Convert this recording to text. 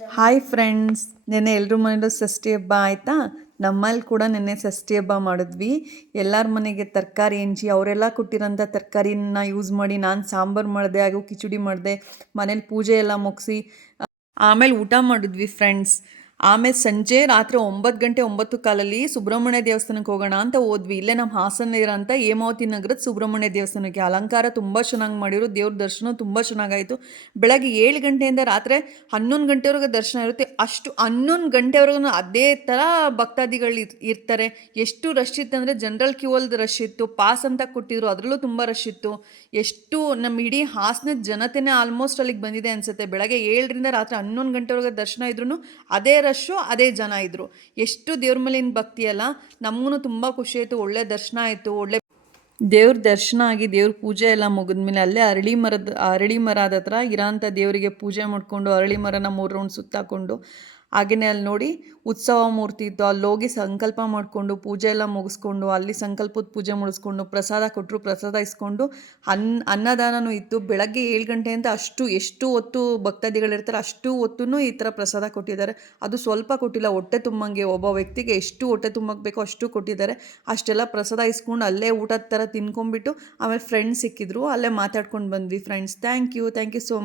Hi friends, ನೆನ್ನೆ ಎಲ್ಲರ ಮನೇಲೂ ಷಷ್ಠಿ ಹಬ್ಬ ಆಯಿತಾ. ನಮ್ಮಲ್ಲಿ ಕೂಡ ನೆನ್ನೆ ಷಷ್ಠಿ ಹಬ್ಬ ಮಾಡಿದ್ವಿ. ಎಲ್ಲರ ಮನೆಗೆ ತರಕಾರಿ ಹೆಂಚಿ ಅವರೆಲ್ಲ ಕೊಟ್ಟಿರೋಂಥ ತರಕಾರಿನ ಯೂಸ್ ಮಾಡಿ ನಾನು ಸಾಂಬಾರು ಮಾಡಿದೆ, ಹಾಗೂ ಕಿಚಡಿ ಮಾಡಿದೆ. ಮನೇಲಿ ಪೂಜೆ ಎಲ್ಲ ಮುಗಿಸಿ ಆಮೇಲೆ ಊಟ ಮಾಡಿದ್ವಿ ಫ್ರೆಂಡ್ಸ್. ಆಮೇಲೆ ಸಂಜೆ ರಾತ್ರಿ 9 ಗಂಟೆ 9 ಕಾಲಲ್ಲಿ ಸುಬ್ರಹ್ಮಣ್ಯ ದೇವಸ್ಥಾನಕ್ಕೆ ಹೋಗೋಣ ಅಂತ ಹೋದ್ವಿ. ಇಲ್ಲೇ ನಮ್ಮ ಹಾಸನ ಇರೋಂಥ ಹೇಮಾವತಿ ನಗರದ ಸುಬ್ರಹ್ಮಣ್ಯ ದೇವಸ್ಥಾನಕ್ಕೆ. ಅಲಂಕಾರ ತುಂಬ ಚೆನ್ನಾಗಿ ಮಾಡಿದ್ರು, ದೇವ್ರ ದರ್ಶನ ತುಂಬ ಚೆನ್ನಾಗಾಯಿತು. ಬೆಳಗ್ಗೆ 7 ಗಂಟೆಯಿಂದ ರಾತ್ರಿ 11 ಗಂಟೆವರೆಗೂ ದರ್ಶನ ಇರುತ್ತೆ. ಅಷ್ಟು 11 ಗಂಟೆವರೆಗೂ ಅದೇ ಥರ ಭಕ್ತಾದಿಗಳು ಇರ್ತಾರೆ. ಎಷ್ಟು ರಶ್ ಇತ್ತು ಅಂದರೆ ಜನರಲ್ ಕ್ಯೂ ಅಲ್ಲಿ ರಶ್ ಇತ್ತು, ಪಾಸ್ ಅಂತ ಕೊಟ್ಟಿದ್ರು ಅದರಲ್ಲೂ ತುಂಬ ರಶ್ ಇತ್ತು. ಎಷ್ಟು ನಮ್ಮ ಇಡೀ ಹಾಸನದ ಜನತೆನೇ ಆಲ್ಮೋಸ್ಟ್ ಅಲ್ಲಿಗೆ ಬಂದಿದೆ ಅನಿಸುತ್ತೆ. ಬೆಳಗ್ಗೆ 7ರಿಂದ ರಾತ್ರಿ 11 ಗಂಟೆವರೆಗೆ ದರ್ಶನ ಇದ್ರೂ ಅದೇ ರಶ್ಶು, ಅದೇ ಜನ ಇದ್ದರು. ಎಷ್ಟು ದೇವ್ರ ಮೇಲಿನ ಭಕ್ತಿ ಅಲ್ಲ. ನಮಗೂ ತುಂಬ ಖುಷಿ ಆಯಿತು, ಒಳ್ಳೆ ದರ್ಶನ ಆಯಿತು. ಒಳ್ಳೆ ದೇವ್ರ ದರ್ಶನ ಆಗಿ ದೇವ್ರ ಪೂಜೆ ಎಲ್ಲ ಮುಗಿದ್ಮೇಲೆ ಅಲ್ಲೇ ಅರಳಿ ಮರದ ಹತ್ರ ಇರೋಂಥ ದೇವರಿಗೆ ಪೂಜೆ ಮಾಡಿಕೊಂಡು ಅರಳಿ ಮರನ 3 ರೌಂಡ್ ಸುತ್ತಾಕೊಂಡು, ಹಾಗೆಯೇ ಅಲ್ಲಿ ನೋಡಿ ಉತ್ಸವ ಮೂರ್ತಿ ಇತ್ತು, ಅಲ್ಲಿ ಹೋಗಿ ಸಂಕಲ್ಪ ಮಾಡಿಕೊಂಡು ಪೂಜೆ ಎಲ್ಲ ಮುಗಿಸ್ಕೊಂಡು, ಅಲ್ಲಿ ಸಂಕಲ್ಪದ ಪೂಜೆ ಮುಗಿಸ್ಕೊಂಡು ಪ್ರಸಾದ ಕೊಟ್ಟರು, ಪ್ರಸಾದ ಇಸ್ಕೊಂಡು ಅನ್ನದಾನವೂ ಇತ್ತು. ಬೆಳಗ್ಗೆ 7 ಗಂಟೆಯಿಂದ ಎಷ್ಟು ಹೊತ್ತು ಭಕ್ತಾದಿಗಳಿರ್ತಾರೆ ಅಷ್ಟು ಹೊತ್ತು ಈ ಥರ ಪ್ರಸಾದ ಕೊಟ್ಟಿದ್ದಾರೆ. ಅದು ಸ್ವಲ್ಪ ಕೊಟ್ಟಿಲ್ಲ, ಹೊಟ್ಟೆ ತುಂಬಂಗೆ ಒಬ್ಬ ವ್ಯಕ್ತಿಗೆ ಎಷ್ಟು ಹೊಟ್ಟೆ ತುಂಬಕ್ಕೆ ಬೇಕೋ ಅಷ್ಟು ಕೊಟ್ಟಿದ್ದಾರೆ. ಅಷ್ಟೆಲ್ಲ ಪ್ರಸಾದ ಇಸ್ಕೊಂಡು ಅಲ್ಲೇ ಊಟದ ಥರ ತಿನ್ಕೊಂಬಿಟ್ಟು ಆಮೇಲೆ ಫ್ರೆಂಡ್ಸ್ ಸಿಕ್ಕಿದ್ರು, ಅಲ್ಲೇ ಮಾತಾಡ್ಕೊಂಡು ಬಂದ್ವಿ friends. Thank you so much.